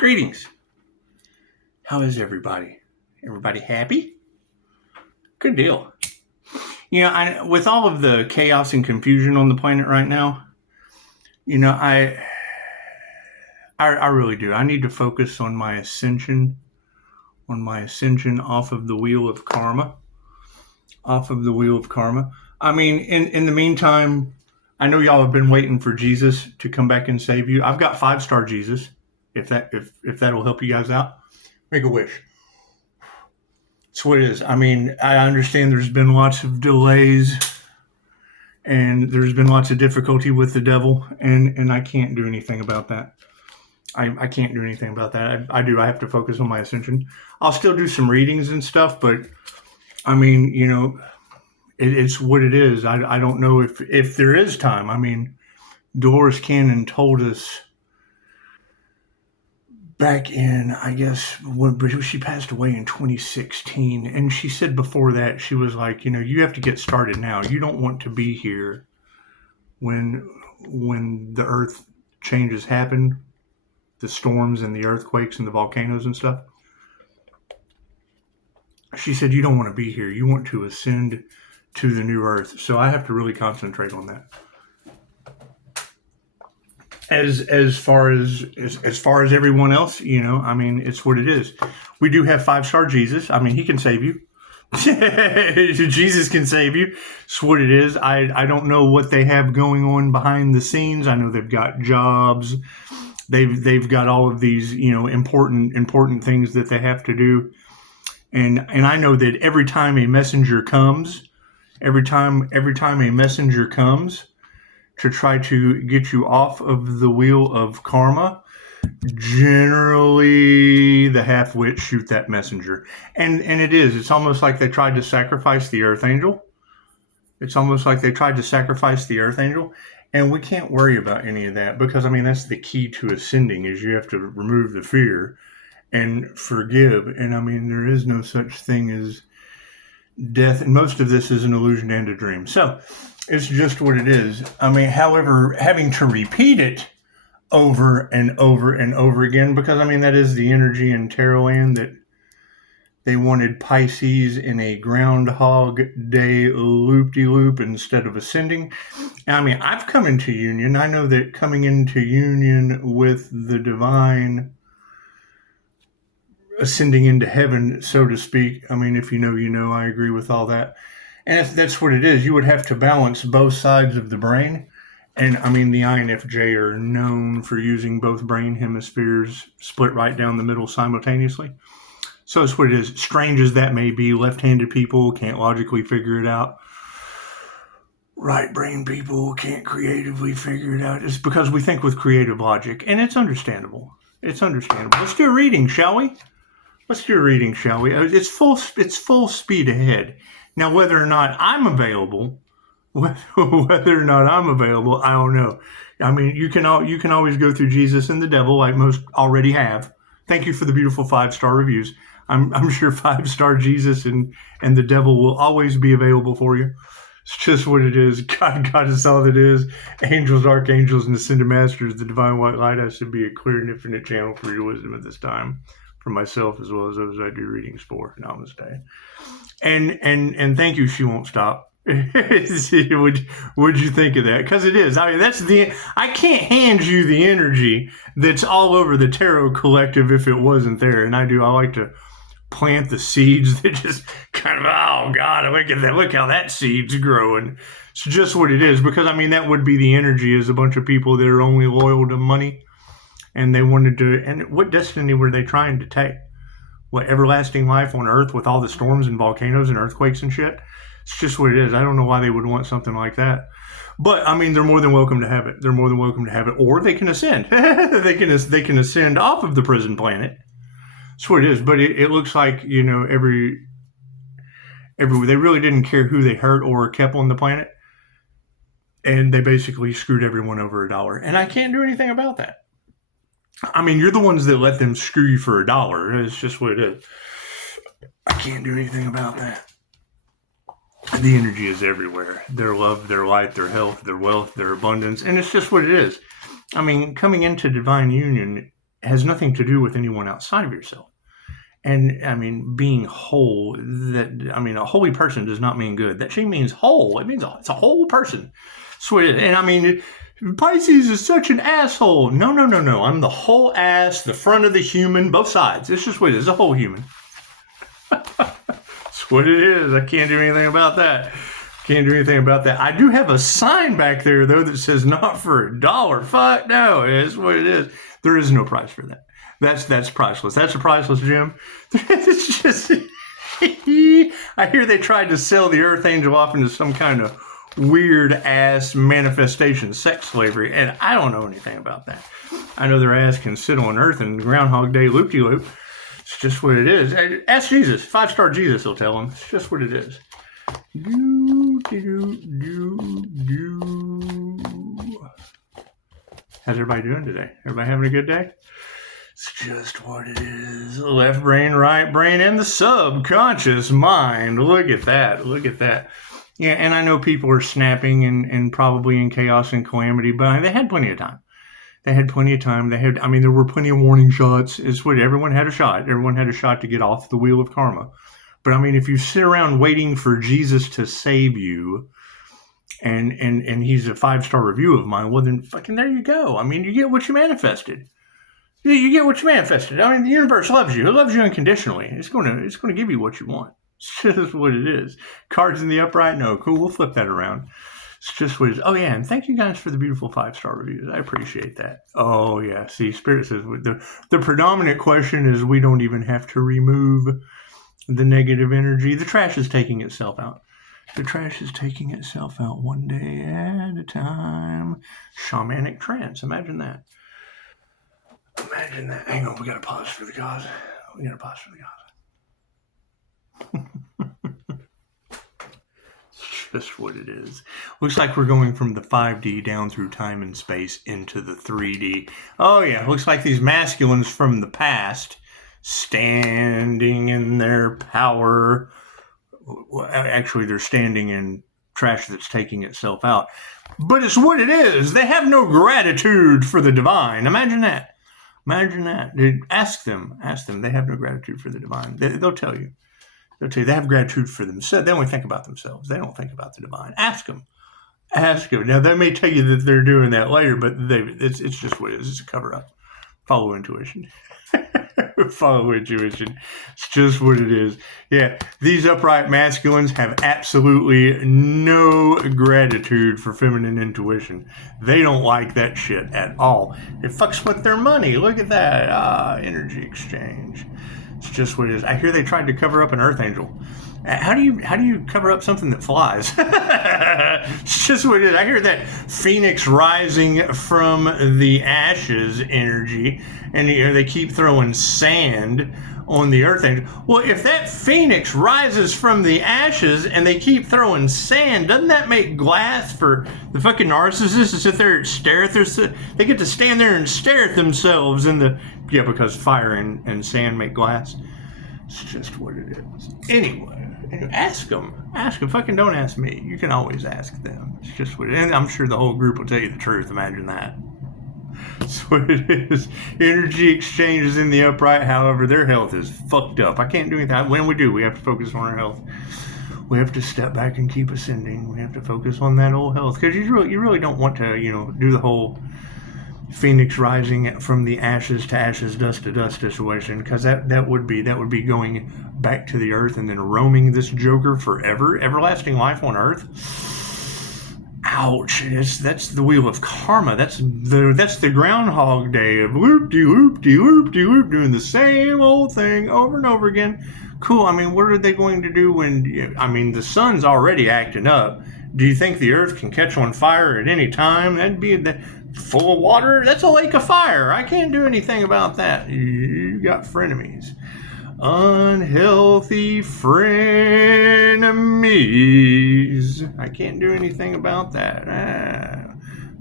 Greetings. How is everybody? Everybody happy? Good deal. You know, with all of the chaos and confusion on the planet right now, you know, I really do. I need to focus on my ascension, off of the wheel of karma, I mean, in the meantime, I know y'all have been waiting for Jesus to come back and save you. I've got 5-star Jesus. If that'll help you guys out, make a wish. That's what it is. I mean, I understand there's been lots of delays and there's been lots of difficulty with the devil, and I can't do anything about that. I can't do anything about that. I have to focus on my ascension. I'll still do some readings and stuff, but I mean, you know, it's what it is. I don't know if there is time. I mean, Dolores Cannon told us back in, I guess, when she passed away in 2016. And she said before that, she was like, you know, you have to get started now. You don't want to be here when the earth changes happen, the storms and the earthquakes and the volcanoes and stuff. She said, you don't want to be here. You want to ascend to the new earth. So I have to really concentrate on that. As far as everyone else, you know, I mean, it's what it is. We do have 5-star Jesus. I mean, he can save you. Jesus can save you. It's what it is. I don't know what they have going on behind the scenes. I know they've got jobs. They've got all of these, you know, important things that they have to do. And I know that every time a messenger comes, to try to get you off of the wheel of karma, generally the half-wits shoot that messenger. And it's almost like they tried to sacrifice the Earth Angel. And we can't worry about any of that because, I mean, that's the key to ascending is you have to remove the fear and forgive. And, I mean, there is no such thing as death. And most of this is an illusion and a dream. So it's just what it is. I mean, however, having to repeat it over and over and over again, because, I mean, that is the energy in Tarot land that they wanted Pisces in a Groundhog Day loop-de-loop instead of ascending. And, I mean, I've come into union. I know that coming into union with the divine, ascending into heaven, so to speak. I mean, if you know, you know, I agree with all that. And that's what it is. You would have to balance both sides of the brain. And, I mean, the INFJ are known for using both brain hemispheres split right down the middle simultaneously. So it's what it is. Strange as that may be, left-handed people can't logically figure it out. Right-brain people can't creatively figure it out. It's because we think with creative logic. And it's understandable. Let's do a reading, shall we? It's full speed ahead. Now, whether or not I'm available, I don't know. I mean, you can always go through Jesus and the devil, like most already have. Thank you for the beautiful 5-star reviews. I'm sure 5-star Jesus and the devil will always be available for you. It's just what it is. God is all that is. Angels, archangels, and ascended masters, the divine white light has to be a clear and infinite channel for your wisdom at this time, for myself as well as those I do readings for. Namaste. And thank you, She Won't Stop. What'd you think of that? Because it is. I mean, I can't hand you the energy that's all over the Tarot Collective if it wasn't there. And I like to plant the seeds that just kind of, oh God, look at that. Look how that seed's growing. It's just what it is. Because, I mean, that would be the energy as a bunch of people that are only loyal to money. And they wanted to, and what destiny were they trying to take? What, everlasting life on Earth with all the storms and volcanoes and earthquakes and shit? It's just what it is. I don't know why they would want something like that. But, I mean, they're more than welcome to have it. Or they can ascend. they can ascend off of the prison planet. That's what it is. But it looks like, you know, they really didn't care who they hurt or kept on the planet. And they basically screwed everyone over $1. And I can't do anything about that. I mean, you're the ones that let them screw you for $1. It's just what it is. I can't do anything about that. The energy is everywhere. Their love, their light, their health, their wealth, their abundance. And it's just what it is. I mean, coming into divine union, has nothing to do with anyone outside of yourself. And I mean, being whole, a holy person does not mean good. That she means whole. It means it's a whole person. And I mean, Pisces is such an asshole. No. I'm the whole ass, the front of the human, both sides. It's just what it is, a whole human. That's what it is. I can't do anything about that. I do have a sign back there, though, that says not for $1. Fuck no. It's what it is. There is no price for that. That's priceless. That's a priceless gem. It's just, I hear they tried to sell the Earth Angel off into some kind of weird ass manifestation, sex slavery, and I don't know anything about that. I know their ass can sit on Earth and Groundhog Day loop-de-loop. It's just what it is. Ask Jesus. 5-star Jesus will tell them. It's just what it is. How's everybody doing today? Everybody having a good day? It's just what it is. Left brain, right brain, and the subconscious mind. Look at that. Yeah, and I know people are snapping and probably in chaos and calamity, but they had plenty of time. There were plenty of warning shots. It's what everyone had a shot. Everyone had a shot to get off the wheel of karma. But I mean, if you sit around waiting for Jesus to save you, and he's a 5-star review of mine, well then fucking there you go. I mean, you get what you manifested. You get what you manifested. I mean, the universe loves you. It loves you unconditionally. It's going to give you what you want. It's just what it is. Cards in the upright? No. Cool. We'll flip that around. It's just what it is. Oh, yeah. And thank you guys for the beautiful 5-star reviews. I appreciate that. Oh, yeah. See, Spirit says the predominant question is we don't even have to remove the negative energy. The trash is taking itself out. The trash is taking itself out one day at a time. Shamanic trance. Imagine that. Hang on, we got to pause for the gods. It's just what it is. Looks like we're going from the 5D down through time and space into the 3D. Oh yeah, looks like these masculines from the past standing in their power. Actually, they're standing in trash that's taking itself out. But it's what it is. They have no gratitude for the divine. Imagine that. Dude, ask them. They have no gratitude for the divine. They'll tell you. They have gratitude for themselves. They only think about themselves. They don't think about the divine. Ask them. Now, they may tell you that they're doing that later, but it's just what it is. It's a cover-up. Follow intuition. It's just what it is. Yeah, these upright masculines have absolutely no gratitude for feminine intuition. They don't like that shit at all. It fucks with their money. Look at that. Energy exchange. It's just what it is. I hear they tried to cover up an Earth Angel. How do you cover up something that flies? It's just what it is. I hear that phoenix rising from the ashes energy, and they keep throwing sand on the Earth Angel. Well, if that phoenix rises from the ashes and they keep throwing sand, doesn't that make glass for the fucking narcissists to sit there and stare at they get to stand there and stare at themselves because fire and sand make glass. It's just what it is. Anyway, ask them. Fucking don't ask me. You can always ask them. It's just what it is. And I'm sure the whole group will tell you the truth. Imagine that. That's what it is. Energy exchanges in the upright, however, their health is fucked up. I can't do anything. When we do, we have to focus on our health. We have to step back and keep ascending. We have to focus on that old health. Because you really don't want to, do the whole phoenix rising from the ashes to ashes, dust to dust situation, because that would be going back to the earth and then roaming this joker forever, everlasting life on earth. Ouch! That's the wheel of karma. That's the Groundhog Day of loop-de-loop, doing the same old thing over and over again. Cool. I mean, what are they going to do when? The sun's already acting up. Do you think the earth can catch on fire at any time? That'd be full of water. That's a lake of fire. I can't do anything about that. You got frenemies. Unhealthy frenemies. I can't do anything about that.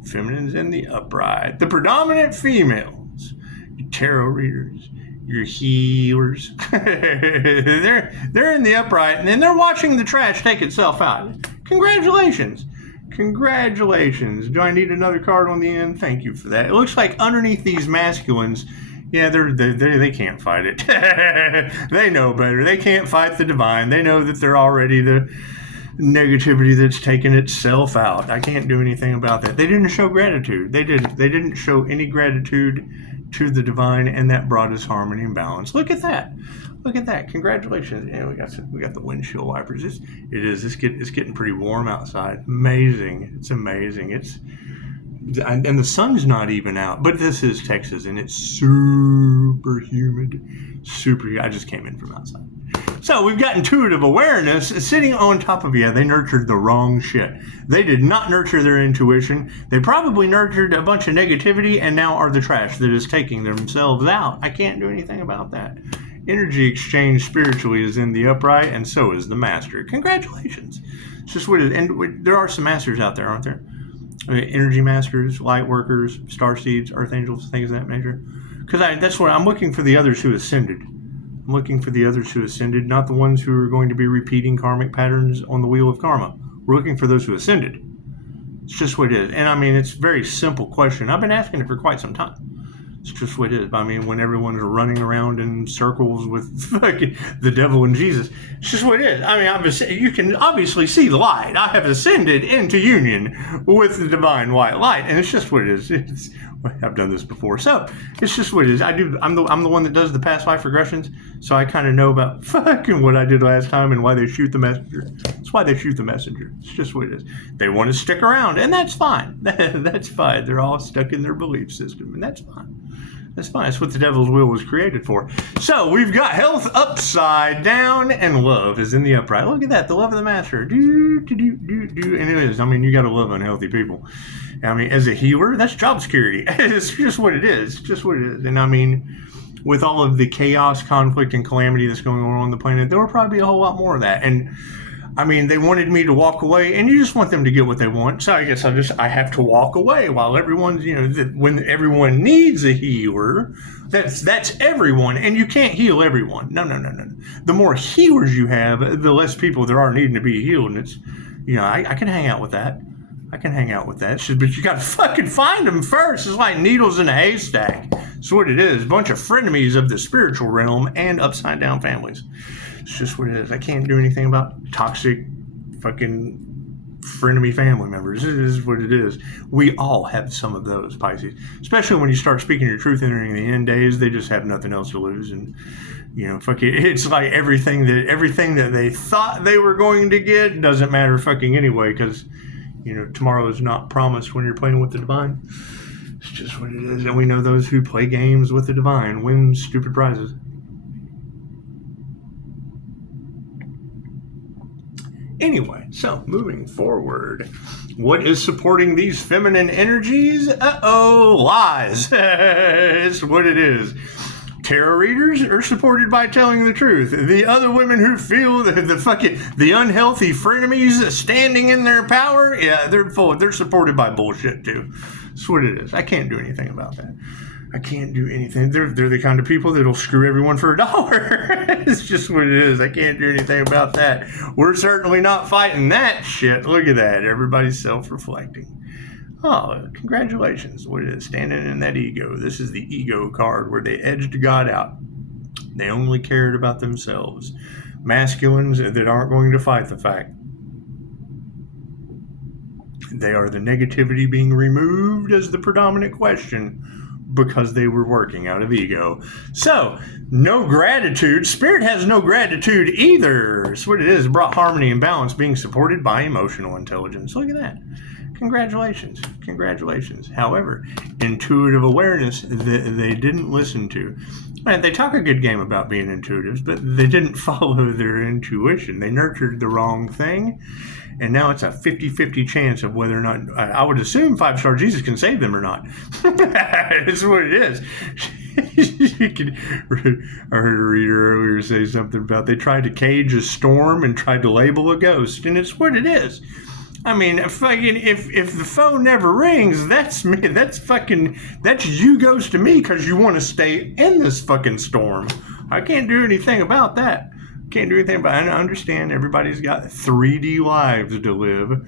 Feminines in the upright. The predominant females. Your tarot readers. Your healers. They're in the upright and then they're watching the trash take itself out. Congratulations. Do I need another card on the end? Thank you for that. It looks like underneath these masculines Yeah, they can't fight it. They know better. They can't fight the divine. They know that they're already the negativity that's taken itself out. I can't do anything about that. They didn't show gratitude. They didn't show any gratitude to the divine, and that brought us harmony and balance. Look at that. Look at that. Congratulations. Yeah, we got the windshield wipers. It's getting pretty warm outside. Amazing. It's amazing. And the sun's not even out, but this is Texas, and it's super humid. I just came in from outside. So we've got intuitive awareness sitting on top of you. They nurtured the wrong shit. They did not nurture their intuition. They probably nurtured a bunch of negativity and now are the trash that is taking themselves out. I can't do anything about that. Energy exchange spiritually is in the upright, and so is the master. Congratulations. It's just what it is. And there are some masters out there, aren't there? Energy masters, light workers, star seeds, earth angels, things of that nature. Because that's what I'm looking for, the others who ascended. I'm looking for the others who ascended, not the ones who are going to be repeating karmic patterns on the wheel of karma. We're looking for those who ascended. It's just what it is. And I mean, it's a very simple question. I've been asking it for quite some time. It's just what it is. I mean, when everyone's running around in circles with fucking the devil and Jesus, it's just what it is. I mean, you can obviously see the light. I have ascended into union with the divine white light, and it's just what it is. I've done this before, so it's just what it is. I'm the one that does the past life regressions, so I kind of know about fucking what I did last time and why they shoot the messenger. That's why they shoot the messenger. It's just what it is. They want to stick around, and that's fine. That's fine. They're all stuck in their belief system, and that's fine. That's fine. That's what the devil's will was created for. So we've got health upside down and love is in the upright. Look at that. The love of the master. And it is. I mean, you got to love unhealthy people. I mean, as a healer, that's job security. It's just what it is. It's just what it is. And I mean, with all of the chaos, conflict, and calamity that's going on the planet, there will probably be a whole lot more of that. And I mean, they wanted me to walk away, and you just want them to get what they want. So I guess I have to walk away while everyone's, when everyone needs a healer, that's everyone, and you can't heal everyone. No. The more healers you have, the less people there are needing to be healed. And it's, I can hang out with that. But you got to fucking find them first. It's like needles in a haystack. That's what it is. A bunch of frenemies of the spiritual realm and upside down families. It's just what it is. I can't do anything about toxic fucking frenemy family members. It is what it is. We all have some of those, Pisces. Especially when you start speaking your truth entering the end days, they just have nothing else to lose. And, it's like everything that they thought they were going to get doesn't matter fucking anyway, because, tomorrow is not promised when you're playing with the divine. It's just what it is. And we know those who play games with the divine win stupid prizes. Anyway, so moving forward, what is supporting these feminine energies? Lies. It's what it is. Tarot readers are supported by telling the truth. The other women who feel the unhealthy frenemies standing in their power, yeah, they're supported by bullshit too. That's what it is. I can't do anything about that. I can't do anything. They're the kind of people that'll screw everyone for $1. It's just what it is. I can't do anything about that. We're certainly not fighting that shit. Look at that. Everybody's self-reflecting. Oh, congratulations. What it is, standing in that ego. This is the ego card where they edged God out. They only cared about themselves. Masculines that aren't going to fight the fact. They are the negativity being removed as the predominant question, because they were working out of ego. So, no gratitude. Spirit has no gratitude either. That's what it is. It brought harmony and balance, being supported by emotional intelligence. Look at that. Congratulations. However, intuitive awareness, they didn't listen to. And they talk a good game about being intuitives, but they didn't follow their intuition. They nurtured the wrong thing. And now it's a 50-50 chance of whether or not, I would assume 5-star Jesus can save them or not. That's what it is. I heard a reader earlier say something about they tried to cage a storm and tried to label a ghost. And it's what it is. I mean, if the phone never rings, that's me. That's you goes to me because you want to stay in this fucking storm. I can't do anything about that. Can't do anything about it. I understand everybody's got 3D lives to live.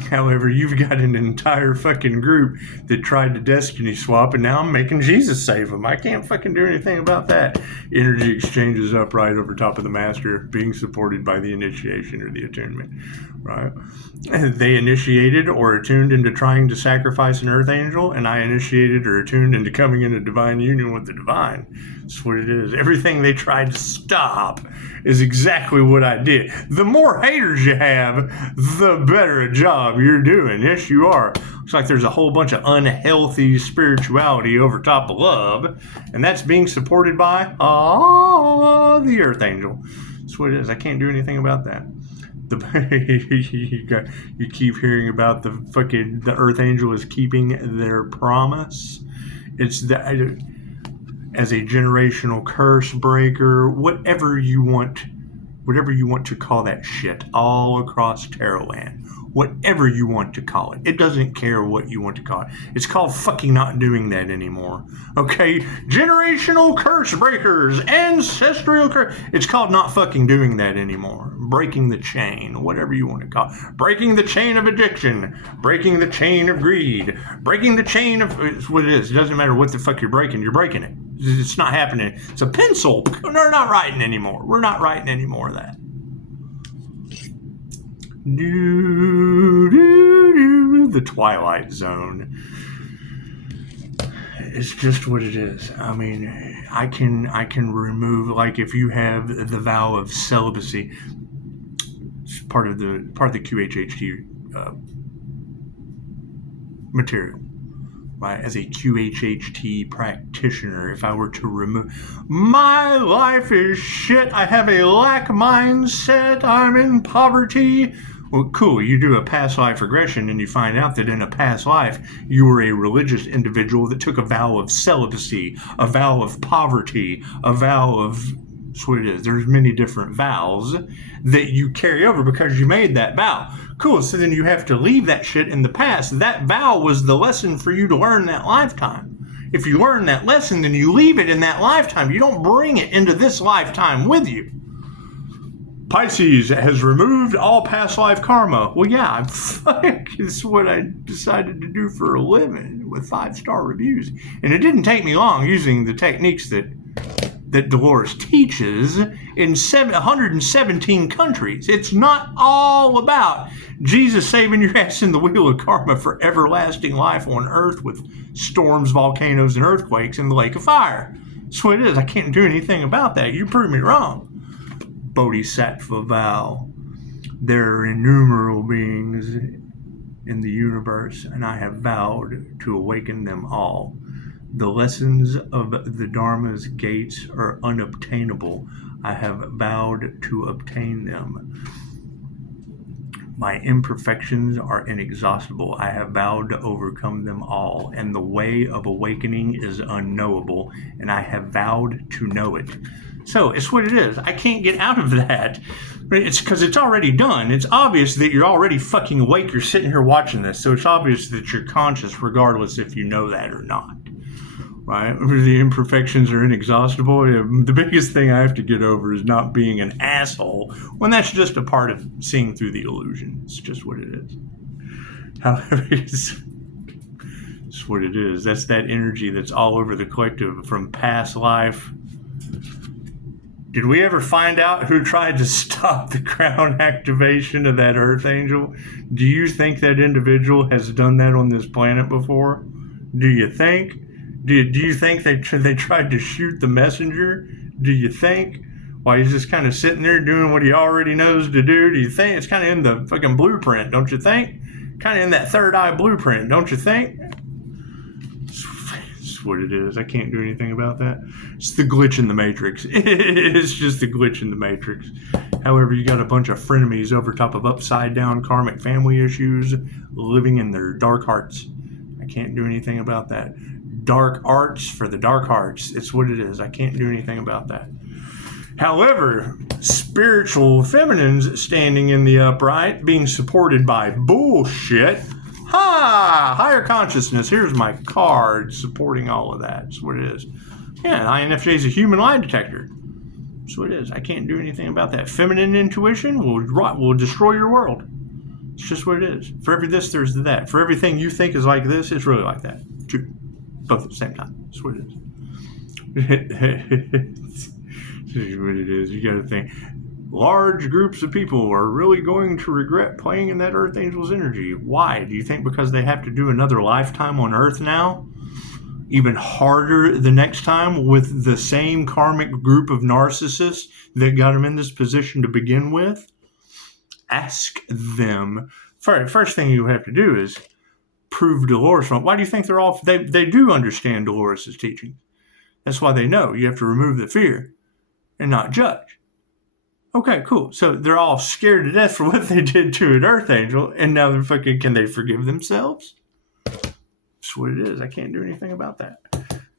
However, you've got an entire fucking group that tried to destiny swap, and now I'm making Jesus save them. I can't fucking do anything about that. Energy exchanges upright over top of the master, being supported by the initiation or the attunement, right? They initiated or attuned into trying to sacrifice an earth angel, and I initiated or attuned into coming into divine union with the divine. That's what it is. Everything they tried to stop is exactly what I did. The more haters you have, the better a job you're doing. Yes, you are. Looks like there's a whole bunch of unhealthy spirituality over top of love, and that's being supported by the earth angel. That's what it is. I can't do anything about that. You keep hearing about the earth angel is keeping their promise. It's as a generational curse breaker, whatever you want to call that shit, all across Tarot land. Whatever you want to call it. It doesn't care what you want to call it. It's called fucking not doing that anymore. Okay? Generational curse breakers, ancestral curse. It's called not fucking doing that anymore. Breaking the chain, whatever you want to call it. Breaking the chain of addiction. Breaking the chain of greed. Breaking the chain of... It's what it is. It doesn't matter what the fuck you're breaking it. It's not happening. It's a pencil. We're not writing anymore. We're not writing any more of that. The Twilight Zone. It's just what it is. I mean, I can remove, like, if you have the vow of celibacy, it's part of the QHHT material. Right? As a QHHT practitioner, if I were to remove, my life is shit. I have a lack mindset. I'm in poverty. Well, cool. You do a past life regression and you find out that in a past life you were a religious individual that took a vow of celibacy, a vow of poverty, a vow of... That's what it is. There's many different vows that you carry over because you made that vow. Cool. So then you have to leave that shit in the past. That vow was the lesson for you to learn that lifetime. If you learn that lesson, then you leave it in that lifetime. You don't bring it into this lifetime with you. Pisces has removed all past life karma. Well, yeah, it's what I decided to do for a living with 5-star reviews. And it didn't take me long using the techniques that Dolores teaches in 117 countries. It's not all about Jesus saving your ass in the wheel of karma for everlasting life on earth with storms, volcanoes, and earthquakes in the lake of fire. That's what it is. I can't do anything about that. You prove me wrong. Bodhisattva vow. There are innumerable beings in the universe, and I have vowed to awaken them all. The lessons of the Dharma's gates are unobtainable. I have vowed to obtain them. My imperfections are inexhaustible. I have vowed to overcome them all. And the way of awakening is unknowable, and I have vowed to know it. So it's what it is. I can't get out of that. It's because it's already done. It's obvious that you're already fucking awake. You're sitting here watching this. So it's obvious that you're conscious regardless if you know that or not. Right? The imperfections are inexhaustible. The biggest thing I have to get over is not being an asshole when that's just a part of seeing through the illusion. It's just what it is. However, it's what it is. That's that energy that's all over the collective from past life. Did we ever find out who tried to stop the crown activation of that Earth Angel? Do you think that individual has done that on this planet before? Do you think? Do you think they tried to shoot the messenger? Do you think? While he's just kind of sitting there doing what he already knows to do? Do you think? It's kind of in the fucking blueprint, don't you think? Kind of in that third eye blueprint, don't you think? What it is. I can't do anything about that. It's the glitch in the matrix. It's just the glitch in the matrix. However, you got a bunch of frenemies over top of upside down karmic family issues living in their dark hearts. I can't do anything about that. Dark arts for the dark hearts. It's what it is. I can't do anything about that. However, spiritual feminines standing in the upright, being supported by bullshit. Higher consciousness. Here's my card supporting all of that. That's what it is. Yeah, INFJ is a human lie detector. That's what it is. I can't do anything about that. Feminine intuition will destroy your world. It's just what it is. For every this, there's the that. For everything you think is like this, it's really like that. Two. Both at the same time. That's what it is. This is what it is. You got to think. Large groups of people are really going to regret playing in that Earth Angel's energy. Why? Do you think because they have to do another lifetime on Earth now? Even harder the next time with the same karmic group of narcissists that got them in this position to begin with? Ask them. First thing you have to do is prove Dolores wrong. Why do you think they're all... They do understand Dolores' teaching. That's why they know you have to remove the fear and not judge. Okay, cool. So they're all scared to death for what they did to an Earth Angel, and now they're fucking... Can they forgive themselves? That's what it is. I can't do anything about that.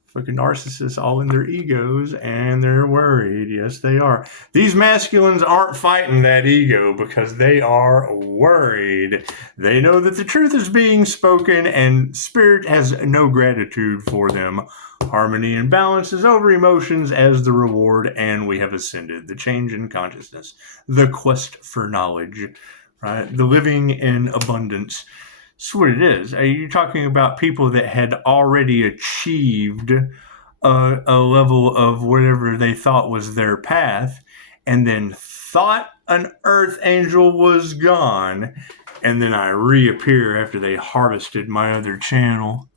Fucking narcissists all in their egos, and they're worried. Yes, they are. These masculines aren't fighting that ego because they are worried. They know that the truth is being spoken, and spirit has no gratitude for them. Harmony and balance is over emotions as the reward, and we have ascended. The change in consciousness, the quest for knowledge, right? The living in abundance. That's what it is. You're talking about people that had already achieved a level of whatever they thought was their path, and then thought an Earth Angel was gone, and then I reappear after they harvested my other channel.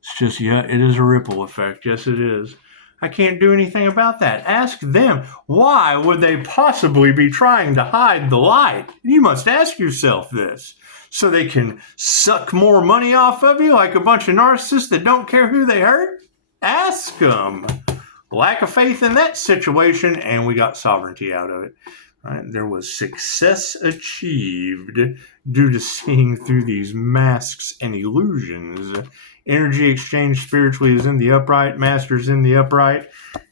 It's just, yeah, it is a ripple effect. Yes, it is. I can't do anything about that. Ask them. Why would they possibly be trying to hide the light? You must ask yourself this. So they can suck more money off of you like a bunch of narcissists that don't care who they hurt? Ask them. Lack of faith in that situation, and we got sovereignty out of it. Right? There was success achieved due to seeing through these masks and illusions. Energy exchange spiritually is in the upright. Master's in the upright.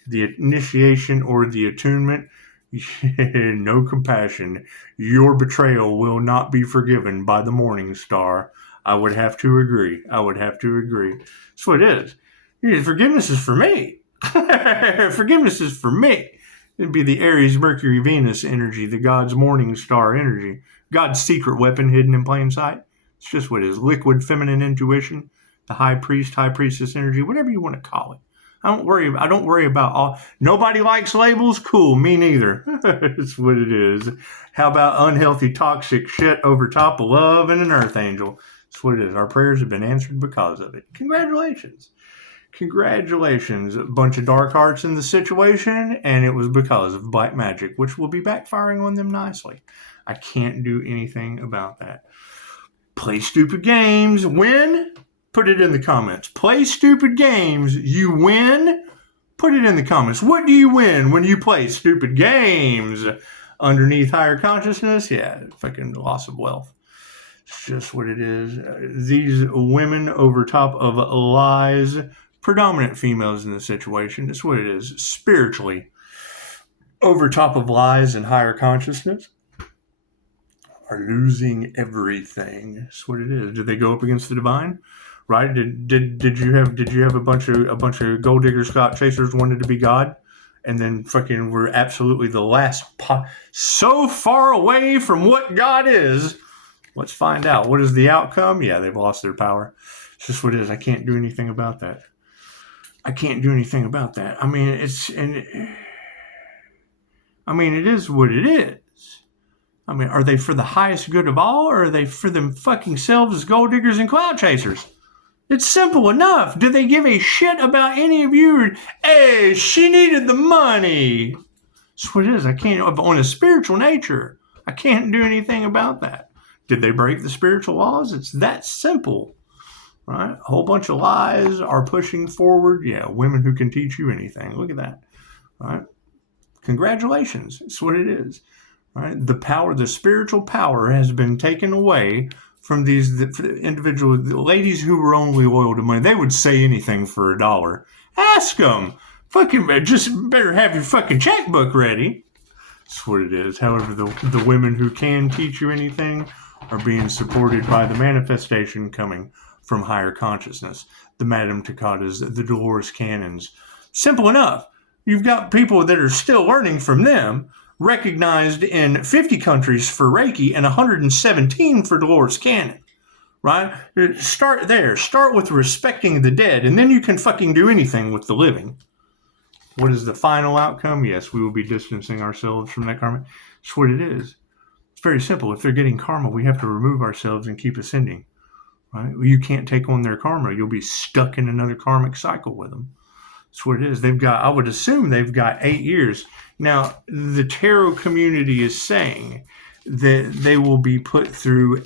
The initiation or the attunement. No compassion. Your betrayal will not be forgiven by the morning star. I would have to agree. That's what it is. Forgiveness is for me. Forgiveness is for me. It'd be the Aries, Mercury, Venus energy, the God's morning star energy, God's secret weapon hidden in plain sight. It's just what it is. Liquid feminine intuition, the high priest, high priestess energy, whatever you want to call it. I don't worry about all. Nobody likes labels. Cool, me neither. That's what it is. How about unhealthy, toxic shit over top of love and an Earth Angel? That's what it is. Our prayers have been answered because of it. Congratulations. A bunch of dark arts in the situation, and it was because of black magic, which will be backfiring on them nicely. I can't do anything about that. Play stupid games. Win. Put it in the comments. Play stupid games. You win? Put it in the comments. What do you win when you play stupid games? Underneath higher consciousness? Yeah, fucking loss of wealth. It's just what it is. These women over top of lies, predominant females in the situation. That's what it is. Spiritually, over top of lies and higher consciousness, are losing everything. That's what it is. Did they go up against the divine? Right? Did you have a bunch of gold digger Scott chasers wanted to be God, and then fucking were absolutely the last so far away from what God is? Let's find out. What is the outcome? Yeah, they've lost their power. It's just what it is. I can't do anything about that. I mean, it is what it is. I mean, are they for the highest good of all, or are they for them fucking selves as gold diggers and cloud chasers? It's simple enough. Do they give a shit about any of you? Hey, she needed the money. That's what it is. I can't, on a spiritual nature, I can't do anything about that. Did they break the spiritual laws? It's that simple, right? A whole bunch of lies are pushing forward. Yeah, women who can teach you anything. Look at that, right? Congratulations. That's what it is, right? The spiritual power has been taken away from these individual ladies who were only loyal to money. They would say anything for $1. Ask them. Fucking just better have your fucking checkbook ready. That's what it is. However, the women who can teach you anything are being supported by the manifestation coming from higher consciousness. The Madame Takadas, the Dolores Cannons. Simple enough. You've got people that are still learning from them, recognized in 50 countries for Reiki and 117 for Dolores Cannon. Right? Start there. Start with respecting the dead, and then you can fucking do anything with the living. What is the final outcome? Yes, we will be distancing ourselves from that karma. That's what it is. It's very simple. If they're getting karma, we have to remove ourselves and keep ascending. Right? You can't take on their karma. You'll be stuck in another karmic cycle with them. That's what it is. I would assume they've got 8 years. Now, the tarot community is saying that they will be put through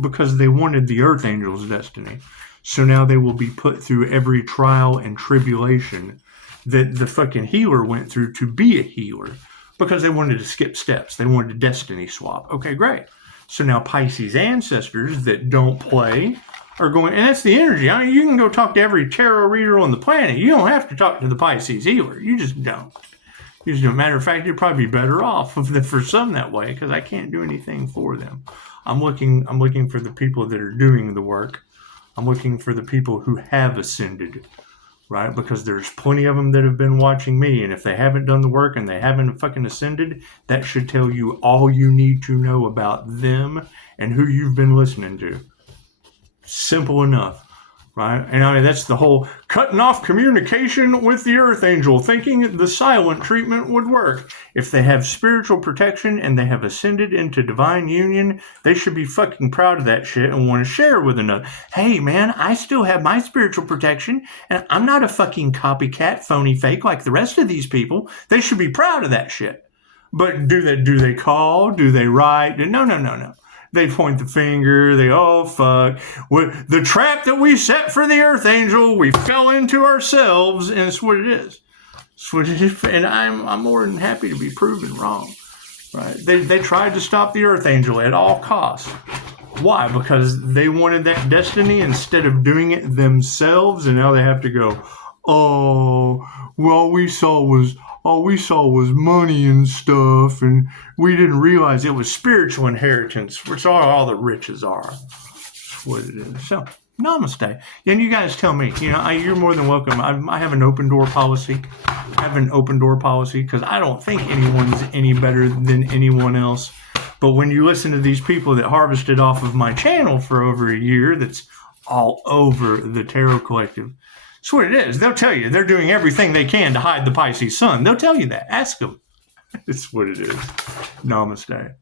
because they wanted the Earth Angel's destiny. So now they will be put through every trial and tribulation that the fucking healer went through to be a healer, because they wanted to skip steps. They wanted a destiny swap. Okay, great. So now Pisces ancestors that don't play are going, and that's the energy. I mean, you can go talk to every tarot reader on the planet. You don't have to talk to the Pisces healer. You just don't. As a matter of fact, you'd probably be better off for some that way, because I can't do anything for them. I'm looking for the people that are doing the work. I'm looking for the people who have ascended, right? Because there's plenty of them that have been watching me, and if they haven't done the work and they haven't fucking ascended, that should tell you all you need to know about them and who you've been listening to. Simple enough. Right? And I mean, that's the whole cutting off communication with the Earth Angel, thinking the silent treatment would work. If they have spiritual protection and they have ascended into divine union, they should be fucking proud of that shit and want to share with another. Hey, man, I still have my spiritual protection, and I'm not a fucking copycat, phony fake like the rest of these people. They should be proud of that shit. But do they call? Do they write? No. They point the finger. Oh, fuck. The trap that we set for the Earth Angel, we fell into ourselves, and it's what it is. It's what it is. And I'm more than happy to be proven wrong. Right? They tried to stop the Earth Angel at all costs. Why? Because they wanted that destiny instead of doing it themselves, and now they have to go, oh, well, all we saw was money and stuff, and we didn't realize it was spiritual inheritance, which all the riches are. That's what it is. So, namaste. And you guys tell me, you're more than welcome. I have an open door policy. Because I don't think anyone's any better than anyone else. But when you listen to these people that harvested off of my channel for over a year, that's all over the Tarot Collective, that's what it is. They'll tell you they're doing everything they can to hide the Pisces sun. They'll tell you that. Ask them. It's what it is. Namaste.